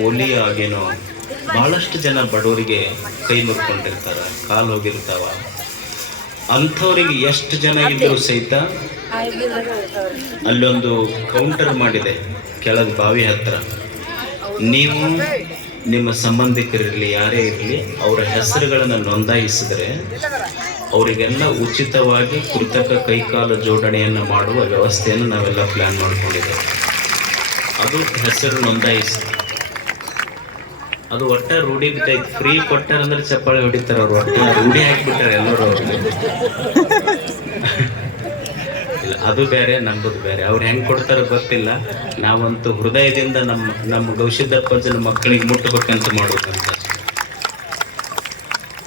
Polio ಆಗೇನೋ ಬಹಳಷ್ಟು ಜನ ಬಡವರಿಗೆ ಕೈ ಮುರ್ಕೊಂಡಿರ್ತಾರ, ಕಾಲು ಹೋಗಿರ್ತಾವ. ಅಂಥವ್ರಿಗೆ ಎಷ್ಟು ಜನ ಇದ್ದರೂ ಸಹಿತ ಅಲ್ಲೊಂದು ಕೌಂಟರ್ ಮಾಡಿದೆ ಕೆಳಗೆ ಬಾವಿ ಹತ್ರ. ನೀವು ನಿಮ್ಮ ಸಂಬಂಧಿಕರಿರಲಿ ಯಾರೇ ಇರಲಿ ಅವರ ಹೆಸರುಗಳನ್ನು ನೋಂದಾಯಿಸಿದರೆ ಅವರಿಗೆಲ್ಲ ಉಚಿತವಾಗಿ ಕೃತಕ ಕೈಕಾಲು ಜೋಡಣೆಯನ್ನು ಮಾಡುವ ವ್ಯವಸ್ಥೆಯನ್ನು ನಾವೆಲ್ಲ ಪ್ಲ್ಯಾನ್ ಮಾಡಿಕೊಂಡಿದ್ದೇವೆ. ಅದು ಹೆಸರು ನೋಂದಾಯಿಸಿ ಅದು ಒಟ್ಟ ರೂಢಿ ಬಿದ್ದೈತಿ. ಫ್ರೀ ಕೊಟ್ಟಾರಂದ್ರೆ ಚಪ್ಪಾಳೆ ಹೊಡಿತಾರೆ ಅವ್ರು, ಒಟ್ಟ ರೂಢಿ ಹಾಕಿಬಿಟ್ಟಾರೆ ಎಲ್ಲರೂ ಅವ್ರಿಗೆ. ಇಲ್ಲ, ಅದು ಬೇರೆ ನಮ್ಮದು ಬೇರೆ. ಅವ್ರು ಹೆಂಗೆ ಕೊಡ್ತಾರೋ ಗೊತ್ತಿಲ್ಲ. ನಾವಂತೂ ಹೃದಯದಿಂದ ನಮ್ಮ ಗೌಶಿದ್ದಪ್ಪನ ಮಕ್ಕಳಿಗೆ ಮುಟ್ಟಬೇಕಂತ ಮಾಡೋದಂತ.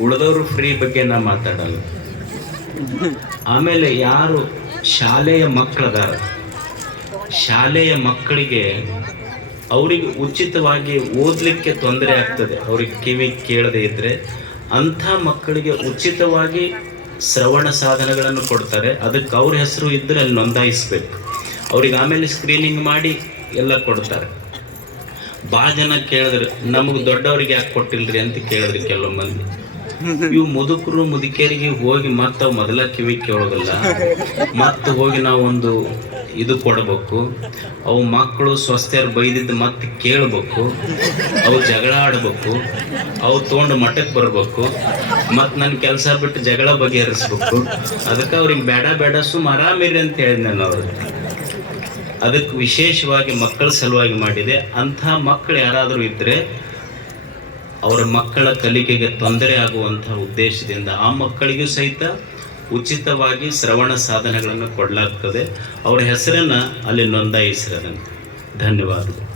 ಉಳಿದವರು ಫ್ರೀ ಬಗ್ಗೆ ನಾ ಮಾತಾಡಲ್ಲ. ಆಮೇಲೆ ಯಾರು ಶಾಲೆಯ ಮಕ್ಕಳದಾರ, ಶಾಲೆಯ ಮಕ್ಕಳಿಗೆ ಅವರಿಗೆ ಉಚಿತವಾಗಿ ಓದಲಿಕ್ಕೆ ತೊಂದರೆ ಆಗ್ತದೆ, ಅವ್ರಿಗೆ ಕಿವಿ ಕೇಳದೇ ಇದ್ದರೆ ಅಂಥ ಮಕ್ಕಳಿಗೆ ಉಚಿತವಾಗಿ ಶ್ರವಣ ಸಾಧನಗಳನ್ನು ಕೊಡ್ತಾರೆ. ಅದಕ್ಕೆ ಅವ್ರ ಹೆಸರು ಇದ್ದರೆ ಅಲ್ಲಿ ನೋಂದಾಯಿಸ್ಬೇಕು. ಅವ್ರಿಗೆ ಆಮೇಲೆ ಸ್ಕ್ರೀನಿಂಗ್ ಮಾಡಿ ಎಲ್ಲ ಕೊಡ್ತಾರೆ. ಭಾಳ ಜನ ಕೇಳಿದ್ರು, ನಮಗೆ ದೊಡ್ಡವರಿಗೆ ಯಾಕೆ ಕೊಟ್ಟಿಲ್ರಿ ಅಂತ ಕೇಳಿದ್ರಿ ಕೆಲವು ಮಂದಿ. ಇವು ಮುದುಕರು ಮುದುಕಿಯರಿಗೆ ಹೋಗಿ ಮತ್ತೆ ಅವು ಮೊದಲ ಕಿವಿ ಕೇಳೋದಿಲ್ಲ, ಮತ್ತೆ ಹೋಗಿ ನಾವೊಂದು ಇದು ಕೊಡಬೇಕು. ಅವು ಮಕ್ಕಳು ಸ್ವಸ್ಥರು ಬೈದಿದ್ದು ಮತ್ತೆ ಕೇಳಬೇಕು, ಅವು ಜಗಳ ಆಡ್ಬೇಕು, ಅವು ತೊಗೊಂಡು ಮಠಕ್ಕೆ ಬರ್ಬೇಕು, ಮತ್ತು ನನ್ನ ಕೆಲಸ ಬಿಟ್ಟು ಜಗಳ ಬಗೆಹರಿಸ್ಬೇಕು. ಅದಕ್ಕೆ ಅವ್ರಿಗೆ ಬೇಡ ಸುಮ್ಮ ಆರಾಮಿರಿ ಅಂತ ಹೇಳಿದ್ ನಾನು ಅವ್ರಿಗೆ. ಅದಕ್ಕೆ ವಿಶೇಷವಾಗಿ ಮಕ್ಕಳ ಸಲುವಾಗಿ ಮಾಡಿದೆ. ಅಂಥ ಮಕ್ಕಳು ಯಾರಾದರೂ ಇದ್ದರೆ ಅವರ ಮಕ್ಕಳ ಕಲಿಕೆಗೆ ತೊಂದರೆ ಆಗುವಂಥ ಉದ್ದೇಶದಿಂದ ಆ ಮಕ್ಕಳಿಗೂ ಸಹಿತ ಉಚಿತವಾಗಿ ಶ್ರವಣ ಸಾಧನಗಳನ್ನು ಕೊಡಲಾಗ್ತದೆ. ಅವರ ಹೆಸರನ್ನು ಅಲ್ಲಿ ನೋಂದಾಯಿಸಿರೋದಂತೆ. ಧನ್ಯವಾದಗಳು.